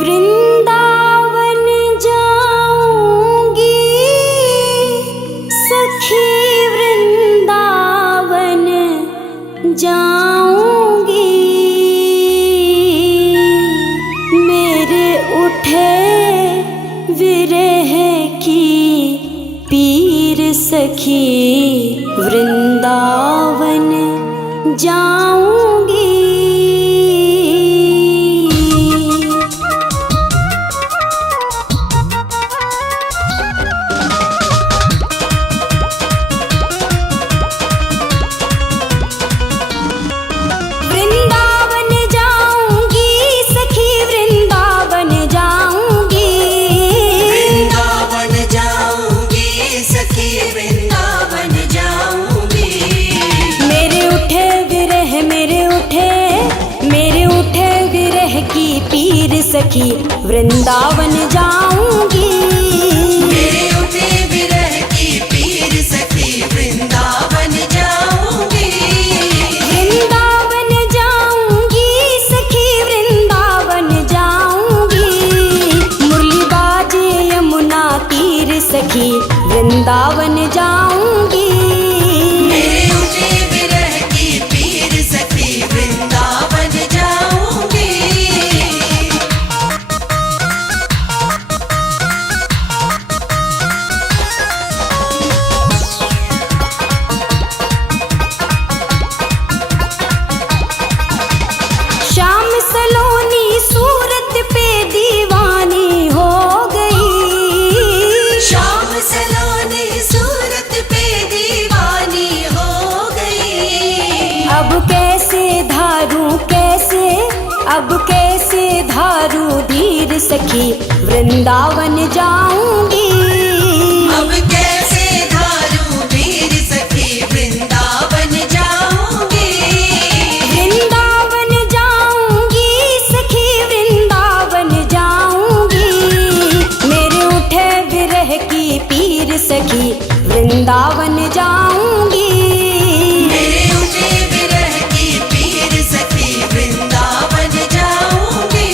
वृंदावन जाऊंगी सखी, वृंदावन जाऊंगी। मेरे उठे विरह की पीर सखी, वृंदावन जाऊंगी। वृंदावन जाऊंगी सखी, वृंदावन जाऊंगी। वृंदावन जाऊंगी सखी, वृंदावन जाऊंगी। मेरे उठे विरह, मेरे उठे विरह की पीर सखी, वृंदावन जाऊंगी। मेरे उठे विरह की पीर सखी, वृंदावन जाऊंगी। वृंदावन जाऊंगी सखी, वृंदावन जाऊंगी। मुरली बाजे यमुना तीर सखी, वृंदावन जाऊंगी। मेरे उठे विरह की पीर सखी, वृंदावन जाऊंगी। शाम सलोनी सूरत पे दीवानी हो गई। शाम सलोनी सूरत पे दीवानी हो गई। अब कैसे धारू धीर सखी, वृंदावन जाऊंगी। अब कैसे धारू धीर सखी, वृंदावन जाऊंगी। वृंदावन जाऊंगी सखी, वृंदावन जाऊंगी। मेरे उठे विरह की पीर सखी, वृंदावन जाऊंगी। मेरे उठे विरह की पीर सखी, वृंदावन जाऊंगी।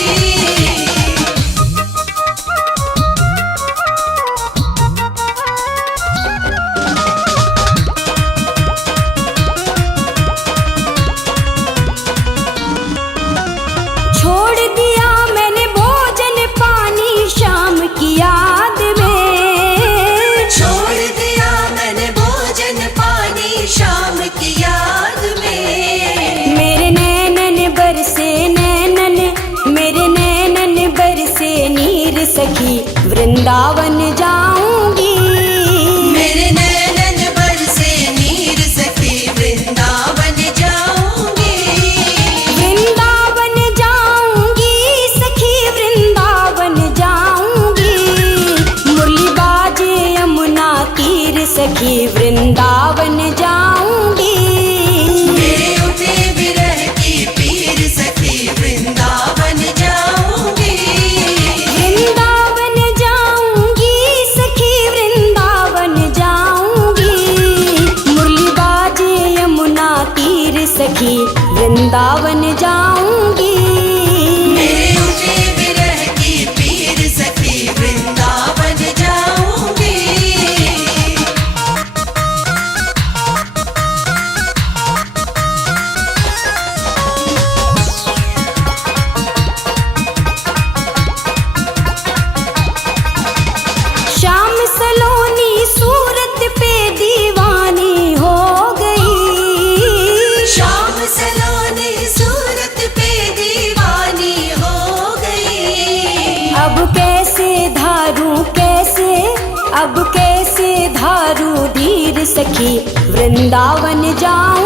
छोड़ दिया मैंने भोजन पानी शाम की याद में। छोड़ दिया मैंने भोजन पानी शाम की याद में। मेरे नैनन बरसे नीर सखी, वृंदावन जाऊंगी। मेरे नैनन बरसे नीर सखी, वृंदावन जाऊंगी। वृंदावन जाऊंगी सखी, वृंदावन जाऊंगी। मुरली बाजे यमुना तीर सखी, वृंदावन जाऊंगी। मेरे उठे विरह की पीर सखी, वृंदावन जाऊंगी। वृंदावन जाऊंगी सखी, वृंदावन जाऊंगी। मुरली बाजे यमुना तीर सखी, वृंदावन जाऊंगी। मेरे उठे विरह की पीर सखी, वृंदावन जाऊंगी। शाम सलोनी सूरत पे दीवानी हो गई। शाम सलोनी सूरत पे दीवानी हो गई। अब कैसे धारू धीर सखी, वृंदावन जाऊं।